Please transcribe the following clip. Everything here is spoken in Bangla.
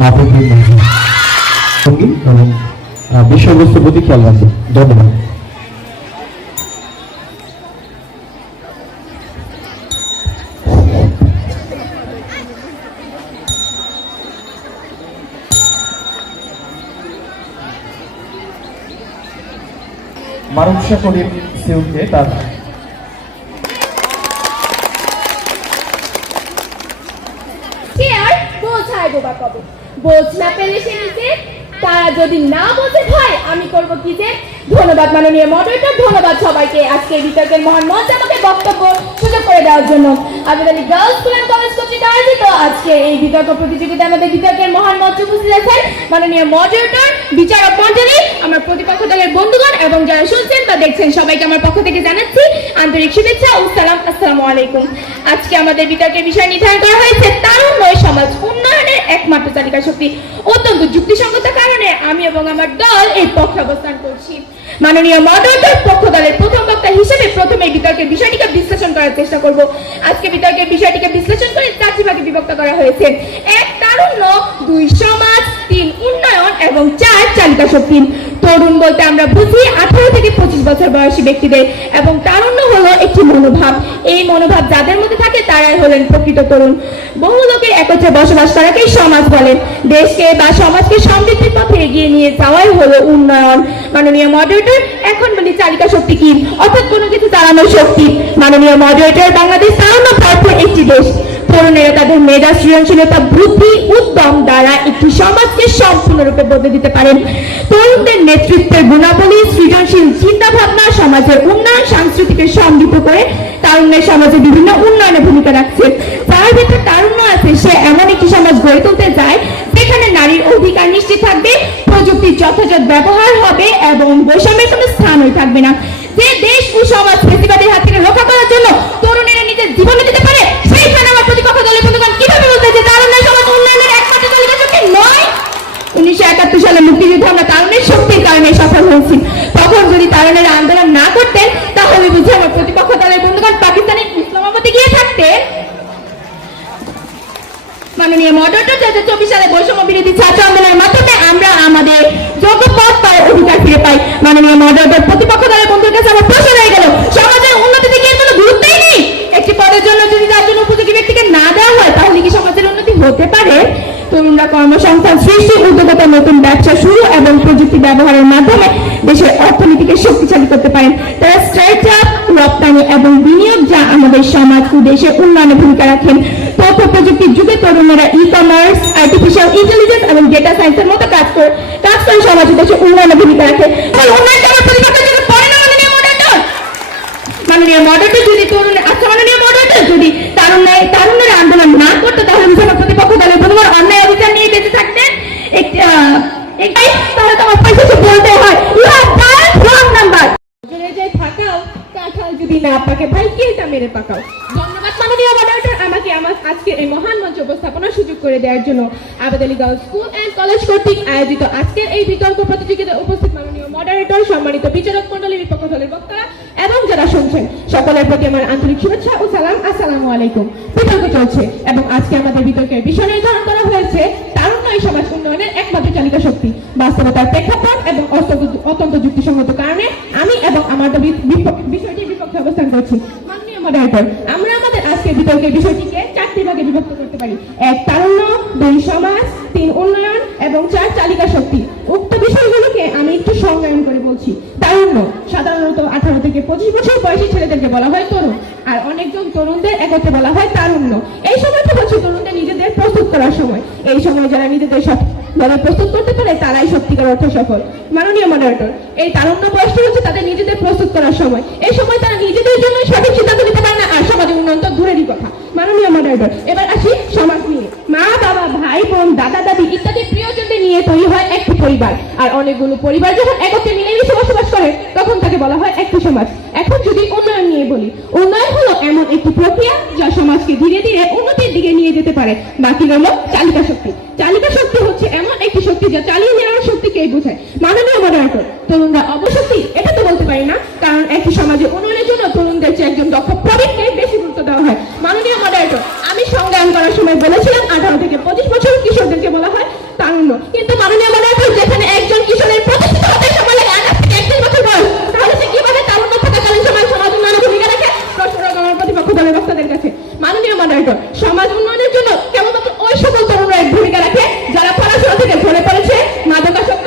মাহবুবের মধ্যে সঙ্গী এবং বিষয়বস্তুর প্রতি খেয়াল রাখবেন। ধন্যবাদ। মানব করিম সিউকে তার বোঝায় দেবা কবে। বোঝ না পেলে সে তারা যদি না বোঝে আমি করব কি যে? ধন্যবাদ মাননীয় মডারেটর, ধন্যবাদ সবাইকে আজকে এই বিতর্কের মহান মঞ্চ আমাকে বক্তব্য সুযোগ করে দেওয়ার জন্য। গার্লস স্কুল অ্যান্ড কলেজ কর্তৃক আয়োজিত আজকে এই বিতর্ক প্রতিযোগিতায় আমাদের বিতর্কের মহান মঞ্চ উপস্থিত আছেন মাননীয় মডারেটর বিচারক আমার প্রতিপক্ষ দলের বন্ধুগণ এবং যারা শুনছেন বা দেখছেন, সবাইকে আমার পক্ষ থেকে জানাচ্ছি আন্তরিক শুভেচ্ছা ও সালাম। আসসালামু আলাইকুম। আজকে আমাদের বিতর্কের বিষয় নির্ধারণ করা হয়েছে তারুণ্যই সমাজ। একমাত্র শক্তি অত্যন্ত যুক্তিসঙ্গত কারণে আমি এবং আমার দল এই পক্ষে অবস্থান করছি। মাননীয় মডারেটর পক্ষ দলের প্রথম বক্তা হিসেবে প্রথমে বিতর্কের বিষয়টিকে বিশ্লেষণ করার চেষ্টা করব। আজকে বিতর্কের বিষয়টিকে বিশ্লেষণ করে ভাগে বিভক্ত করা হয়েছে। এক তারুণ্য, দুই উন্নয়ন এবং চার চালিকা শক্তি। তরুণ বলতে আমরা বুঝি আঠারো থেকে পঁচিশ বছর বয়সী ব্যক্তিদের। এবং তারুণ্য হলো একটি মনোভাব। এই মনোভাব যাদের মধ্যে থাকে তারাই হলেন প্রকৃত তরুণ। বহু লোকের একত্রে বসবাস করাকেই সমাজ বলেন দেশকে বা সমাজকে সমৃদ্ধির পথে এগিয়ে নিয়ে যাওয়াই হলো উন্নয়ন। মাননীয় মডারেটর এখন বলি চালিকা শক্তি কি? অর্থাৎ কোনো কিছু চালানোর শক্তি। মাননীয় মডারেটর বাংলাদেশ তারুণ্য ভরপুর একটি দেশ। তরুণেরা তাদের মেধা, সৃজনশীলতা, বুদ্ধি, উদ্যম দ্বারা একটি সমাজকে সম্পূর্ণরূপে বদলে দিতে পারেন। তরুণদের নেতৃত্বের গুণাবলী, সৃজনশীল চিন্তা ভাবনা সমাজের উন্নয়ন, সংস্কৃতিকে সমৃদ্ধ করে তারুণ্যের সমাজে বিভিন্ন উন্নয়নে ভূমিকা রাখছে। তার ভিতর তারুণ্য আছে, সে এমন একটি সমাজ গড়ে তুলতে যায়, যেখানে নারীর অধিকার নিশ্চিত থাকবে, প্রযুক্তির যথাযথ ব্যবহার হবে এবং বৈষম্যের কোনো স্থানই থাকবে না। যে দেশ ও সমাজ ফেসিবাদের হাত থেকে রক্ষা করার জন্য হয়েছি তখন যদি তারুণেরা আন্দোলন না করতেন, তাহলে বুঝি আমার প্রতিপক্ষ দলের বন্ধুগণ পাকিস্তানের ইসলামাবাদে গিয়ে থাকতেন। বৈষম্য আন্দোলনের মাধ্যমে আমরা আমাদের পথ প্রতিপক্ষ দলের গেল, সমাজের কোনো গুরুত্বই নেই। একটি পদের জন্য যদি তার জন্য উপযোগী ব্যক্তিকে না দেওয়া হয়, তাহলে কি সমাজের উন্নতি হতে পারে? তরুণরা কর্মসংস্থান সৃষ্টি, উদ্যোগতা, নতুন ব্যবসা শুরু এবং প্রযুক্তি ব্যবহারের মাধ্যমে দেশের অর্থনীতিকে শক্তিশালী করতে পারেন। তারা স্টার্ট আপ রপ্তানি এবং বিনিয়োগ যা আমাদের সমাজ ও দেশের উন্নয়নে ভূমিকা রাখেন। তথ্য প্রযুক্তির যুগে তরুণরা ই কমার্স আর্টিফিশিয়াল ইন্টেলিজেন্স এবং ডেটা সায়েন্সের মতো কাজ করে কাজ করে সমাজ ও দেশের উন্নয়নে ভূমিকা রাখে। উন্নয়ন মাননীয় মডারেটর যদি তরুণ মেরে পাকাও। ধন্যবাদ। মাননীয় মডারেটর আমাকে আমার আজকে এই মহান মঞ্চ উপস্থাপনার সুযোগ করে দেওয়ার জন্য Abed Ali girls school and college কর্তৃক আয়োজিত আজকের এই বিতর্ক প্রতিযোগিতায় উপস্থিত মাননীয় মডারেটর সম্মানিত বিচারক মন্ডলী বিপক্ষ দলের বক্তারা এবং যারা শুনছেন, সকলের প্রতি আমার আন্তরিক শুভেচ্ছা ও সালাম। আসসালামু আলাইকুম। বিতর্ক চলছে এবং আজকে আমাদের বিতর্কের বিষয় নির্ধারণ করা হয়েছে। তারুণ্য এই সমাজ উন্নয়নের একমাত্র চালিকা শক্তি। বাস্তবতার প্রেক্ষাপট এবং অত্যন্ত- যুক্তিসঙ্গত কারণে আমি এবং আমার দল বি- বিষয়টির বিপক্ষে অবস্থান করছি। মডারেটর আমরা আমাদের আজকের বিতর্কের বিষয়টিকে চারটি ভাগে বিভক্ত করতে পারি। এক, তারুণ্য, দুই, সমাজ, তিন, উন্নয়ন, এবং চার, চালিকা শক্তি। উক্ত বিষয়গুলোকে আমি একটু সংজ্ঞায়ন করে বলছি। তারুণ্য, সাধারণত আঠারো থেকে পঁচিশ বছর বয়সী ছেলেদেরকে বলা হয় তরুণ, আর অনেকজন তরুণদের একত্রে বলা হয় তারুণ্য। এই সময়টা হচ্ছে তরুণদের নিজেদের প্রস্তুত করার সময়। এই সময় যারা নিজেদের সব, যারা প্রস্তুত করতে পারে, তারাই সত্যিকার অর্থে সফল। মাননীয় মডারেটর এই তারুণ্য বয়সটি হচ্ছে তাদের নিজেদের প্রস্তুত করার সময়। এই সময় তারা কথা। মাননীয় মডারেটর এবার আসি সমাজ নিয়ে। মা, বাবা, ভাই, বোন, দাদা, দাদি ইত্যাদি প্রিয়জনদের নিয়ে তৈরি হয় একটি পরিবার। আর অনেকগুলো পরিবার যখন একত্রে মিলেমিশে বসবাস করে, তখন তাকে বলা হয় একটি সমাজ। এখন যদি উন্নয়ন নিয়ে বলি, উন্নয়ন হলো এমন একটি প্রক্রিয়া যা সমাজকে ধীরে ধীরে উন্নতির দিকে নিয়ে যেতে পারে। বাকি হলো চালিকা শক্তি। চালিকা শক্তি হচ্ছে এমন একটি শক্তি যা চালিয়ে নেওয়ার শক্তিকেই বোঝায়। মাননীয় মডারেটর তরুণরা অবশক্তি, এটা তো বলতে পারি না, কারণ একটি সমাজে উন্নয়নের জন্য তরুণদের চেয়ে একজন দক্ষ প্রবীণকে বেশি গুরুত্ব দেওয়া হয়। লক্ষ ডলার বক্তাদের কাছে। মাননীয় মডারেটর সমাজ উন্নয়নের জন্য কেবলমাত্র ওই সকল তরুণরা এক ভূমিকা রাখে, যারা পড়াশোনা থেকে ঝরে পড়েছে, মাদকাসক্ত